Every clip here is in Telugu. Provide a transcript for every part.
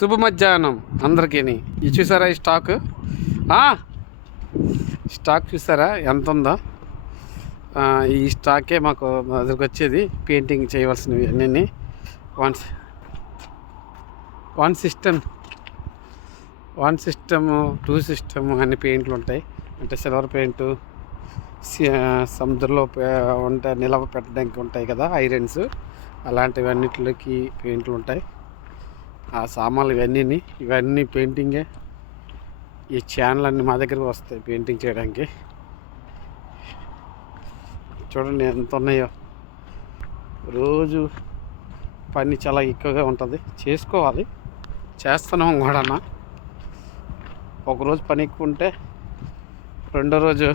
శుభ మధ్యాహ్నం అందరికీ. ఇది చూసారా ఈ స్టాక్ చూసారా ఎంత ఉందో. ఈ స్టాకే మాకు దగ్గరికి వచ్చేది పెయింటింగ్ చేయవలసినవి అన్నీ. వన్ సిస్టము 2 సిస్టము అన్ని పెయింట్లు ఉంటాయి. అంటే సిల్వర్ పెయింటు, సముద్రంలో ఉంటాయి నిలవ పెట్టడానికి ఉంటాయి కదా ఐరన్స్, అలాంటివన్నిటికి పెయింట్లు ఉంటాయి. ఆ సామాన్లు ఇవన్నీ పెయింటింగే. ఈ ఛానల్ అన్నీ మా దగ్గరకు వస్తాయి పెయింటింగ్ చేయడానికి. చూడండి ఎంత ఉన్నాయో. రోజు పని చాలా ఎక్కువగా ఉంటుంది, చేసుకోవాలి, చేస్తున్నాం కూడా. ఒకరోజు పని ఎక్కువ ఉంటే రెండో రోజు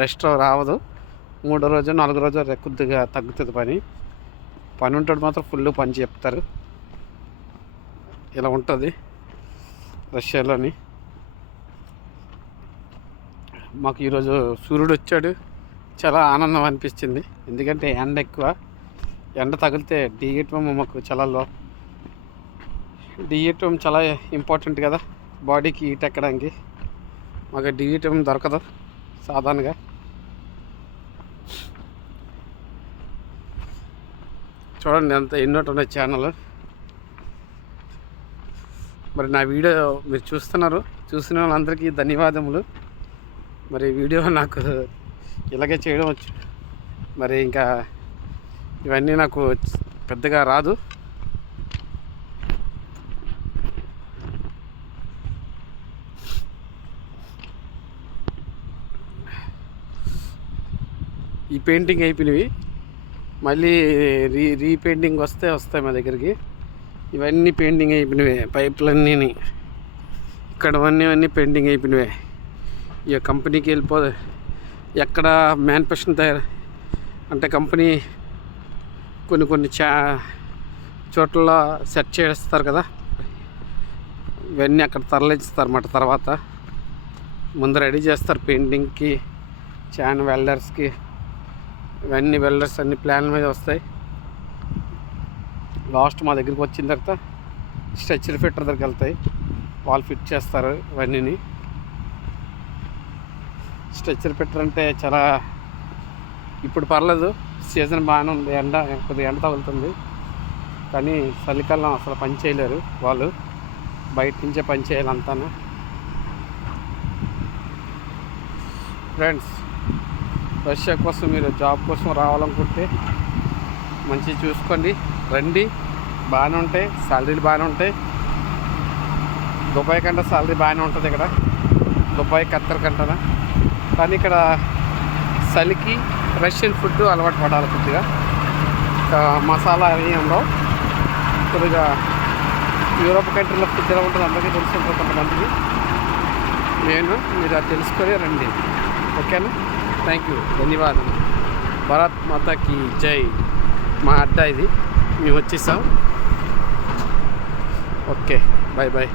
రెస్ట్ రావదు, మూడో రోజు 4వ రోజు కొద్దిగా తగ్గుతుంది పని ఉంటాడు మాత్రం ఫుల్ పని చెప్తారు. ఇలా ఉంటుంది రష్యాలోని. మాకు ఈరోజు సూర్యుడు వచ్చాడు, చాలా ఆనందం అనిపించింది. ఎందుకంటే ఎండ తగిలితే డిహెట్ఎం మాకు చాలా డిహెట్ఎం చాలా ఇంపార్టెంట్ కదా బాడీకి హీట్ ఎక్కడానికి. మాకు డిహెట్ఎం దొరకదు సాధారణంగా. చూడండి ఎంత ఎన్నోటి ఉన్నాయి ఛానల్. మరి నా వీడియో మీరు చూసిన వాళ్ళందరికీ ధన్యవాదములు. మరి వీడియో నాకు ఇలాగే చేయడం వచ్చు. మరి ఇంకా ఇవన్నీ నాకు పెద్దగా రాదు. ఈ పెయింటింగ్ అయిపోయినవి, మళ్ళీ రీపెయింటింగ్ వస్తాయి మా దగ్గరికి. ఇవన్నీ పెయింటింగ్ అయిపోయినవే, పైపులన్నీ ఇక్కడవన్నీ పెయింటింగ్ అయిపోయినవే. ఇక కంపెనీకి వెళ్ళిపోదు. ఎక్కడ మ్యానుఫ్యాక్చరింగ్ తయారు అంటే కంపెనీ కొన్ని చోట్ల సెట్ చేస్తారు కదా, ఇవన్నీ అక్కడ తరలిస్తారు అన్నమాట. తర్వాత ముందు రెడీ చేస్తారు పెయింటింగ్కి, వెల్డర్స్కి. ఇవన్నీ వెల్డర్స్ అన్ని ప్లాన్ల మీద వస్తాయి. లాస్ట్ మా దగ్గరికి వచ్చిన తర్వాత స్ట్రక్చర్ ఫిట్టర్ దగ్గరికి వెళ్తాయి, వాళ్ళు ఫిట్ చేస్తారు ఇవన్నీ. స్ట్రక్చర్ ఫిట్టర్ అంటే చాలా ఇప్పుడు పర్లేదు, సీజన్ బాగానే ఉంది, కొద్దిగా ఎండ తగులుతుంది. కానీ చలికాలం అసలు పని చేయలేరు వాళ్ళు, బయట నుంచే పని చేయాలి అంతా. ఫ్రెండ్స్, రష్యా కోసం మీరు జాబ్ కోసం రావాలనుకుంటే మంచిగా చూసుకోండి, రండి. బాగానే ఉంటాయి, శాలరీలు బాగానే ఉంటాయి. దుబాయ్ కంటే శాలరీ బాగానే ఉంటుంది ఇక్కడ, దుబాయ్ ఖత్తర్ కంటనా. కానీ ఇక్కడ చలికి రష్యన్ ఫుడ్ అలవాటు పడాలి కొద్దిగా. మసాలా అవి ఉండవు. కొద్దిగా యూరోప్ కంట్రీలో ఫుడ్ ఎలా ఉంటుంది అందరికీ తెలిసి ఉంటుంది కొంతమందికి. మీరు అది తెలుసుకొని రండి, ఓకేనా? థ్యాంక్ యూ, ధన్యవాదాలు. భారత్ మాతాకి జై. మా అడ్డా ఇది, మేము వచ్చేసాం. Okay, bye bye.